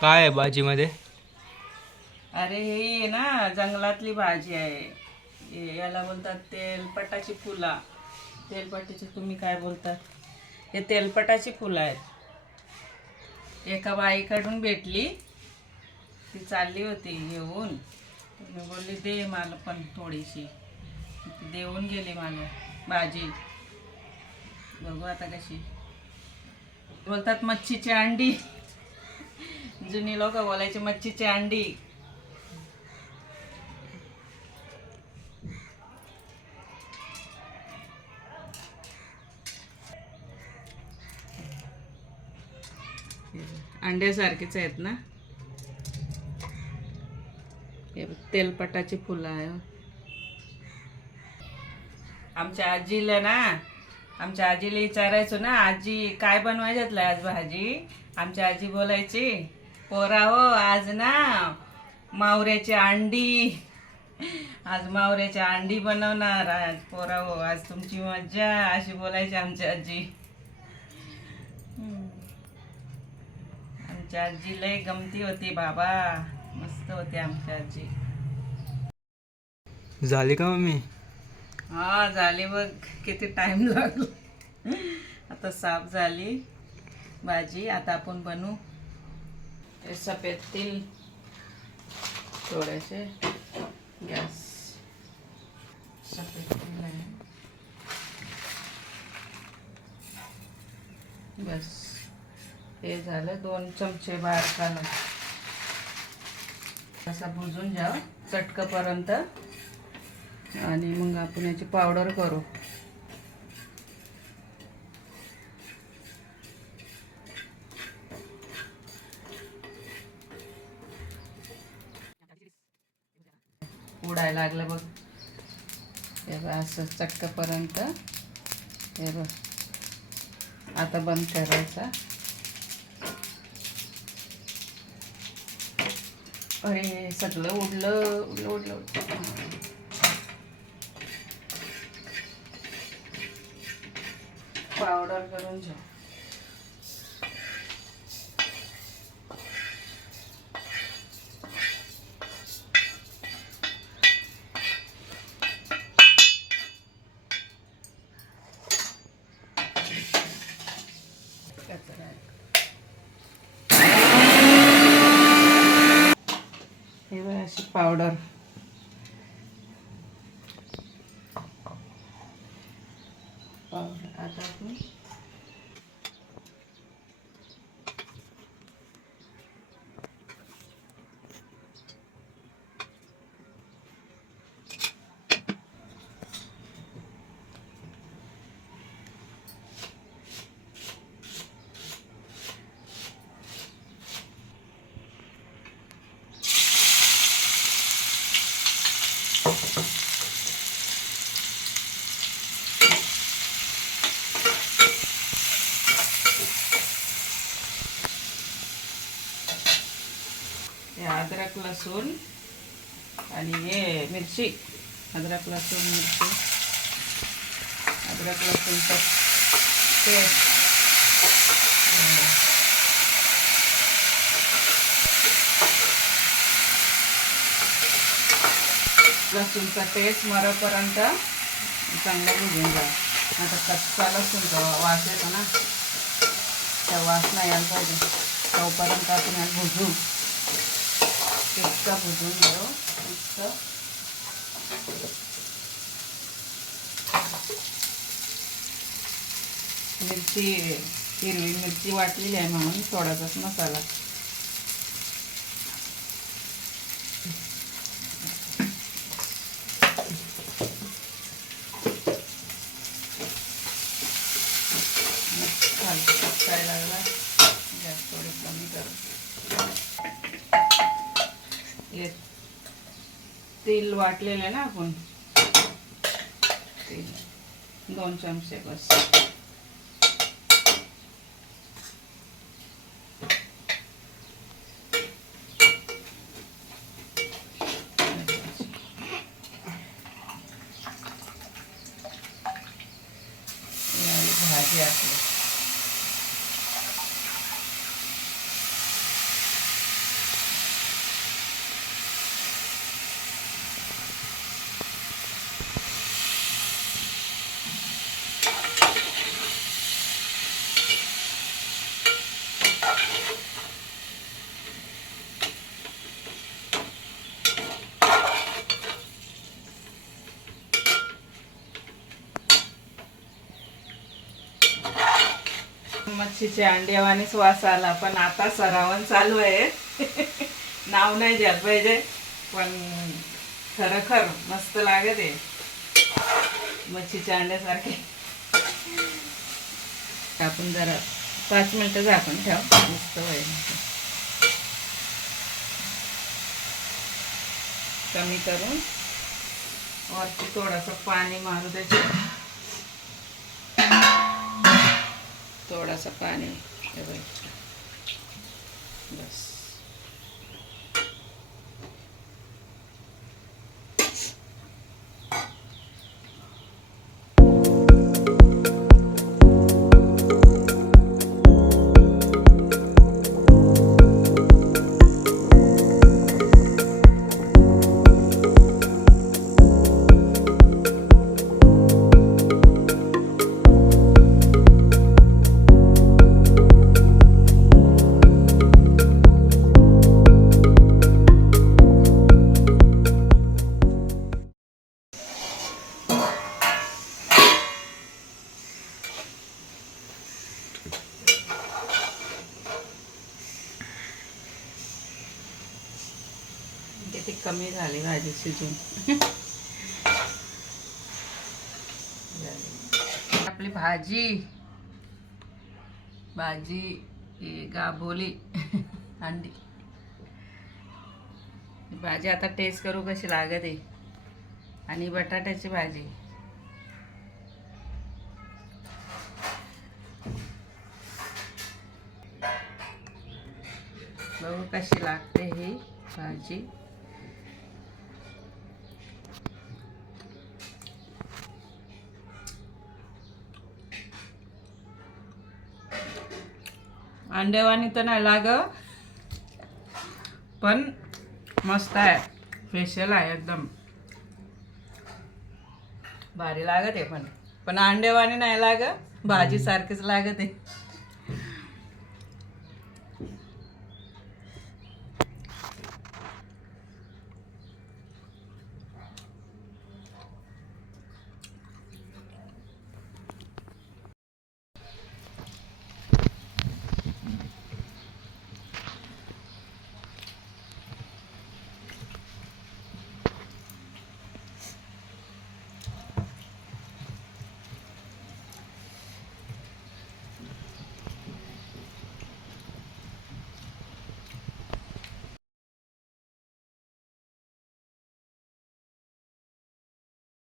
काय आहे भाजीमध्ये? अरे हे ना जंगलातली भाजी आहे. याला बोलतात तेलपटाची फुला. तेलपटाची तुम्ही काय बोलतात? हे तेलपटाची फुलं आहेत. एका बाईकडून भेटली. ती चालली होती घेऊन. मी बोलली दे मला पण थोडीशी. ती देऊन गेली मला भाजी. बघू आता कशी. बोलतात मच्छीची अंडी. जुनी लोक बोलायचे मच्छीची अंडी. अंड्यासारखीच आहेत ना. हे तेलपटाची फुलं आहे. आमच्या आजीला विचारायचो ना, आजी काय बनवायच्यातलं आज भाजी. आमच्या आजी बोलायची, पोरा हो आज ना मावऱ्याची अंडी. आज मावऱ्याची अंडी बनवणार. आज पोरा हो आज तुमची मज्जा, अशी बोलायची आमची आजी. आमच्या आजी लय गमती होती बाबा. मस्त होती आमची आजी. झाली का मम्मी? हा झाली बघ. किती टाइम लागला. आता साफ झाली भाजी. आता आपण बनवू. हे सफेद तिल थोडेसे. गॅस सफेद तिल आहे. बस हे झालं. 2 चमचे बाहेर काढून असा भुजून जाव चटकापर्यंत. आणि मग आपण याची पावडर करू. उडायला लागलं बघ. हे बघ असं चटकापर्यंत. हे बघ आता बंद करायचा. अरे सगळं उडलं उडलं उडलं उडलं. पावडर करून घ्या. हे बघ अशी पावडर. आता आपण अद्रक लसूण आणि हे मिरची. अद्रक लसूण मिरची. अद्रक लसूणचं पेस्ट. लसूणचा टेस्ट मरेपर्यंत चांगलं भुजून जा. आता कच्चा लसूणचा वास येतो ना, त्या वास नाही यायला पाहिजे. तोपर्यंत आपण याला भुजू. इतका भुजून घेऊ. इतकं मिरची, हिरवी मिरची वाटलेली आहे म्हणून थोडासाच मसाला. काय लागला. गॅस थोडे कमी करू. हे तेल वाटलेलं आहे ना आपण. तेल 2 चमचे बस. भाजी आपली. मच्छीचे अंड्यावानीच वास आला, पण आता सरावन चालू आहे. नाव नाही द्यायला पाहिजे, पण खरं मस्त लागत आहे मच्छीच्या अंड्यासारखे. आपण जरा 5 मिनिटं झाकून ठेव, मस्त होईल. कमी करून वरती थोडंसं पाणी मारू द्यायचं. थोडंसं पाणी ठेवायचं बस. किती कमी झाली भाजी शिजून. आपली भाजी गाभोली अंडी. भाजी आता टेस्ट करू कशी लागत आहे. आणि बटाट्याची भाजी बघू कशी लागते ही भाजी. अंडेवानी तर नाही लाग, पण मस्त आहे. स्पेशल आहे, एकदम भारी लागत आहे. पण अंडेवानी नाही लाग, भाजी सारखीच लागत आहे.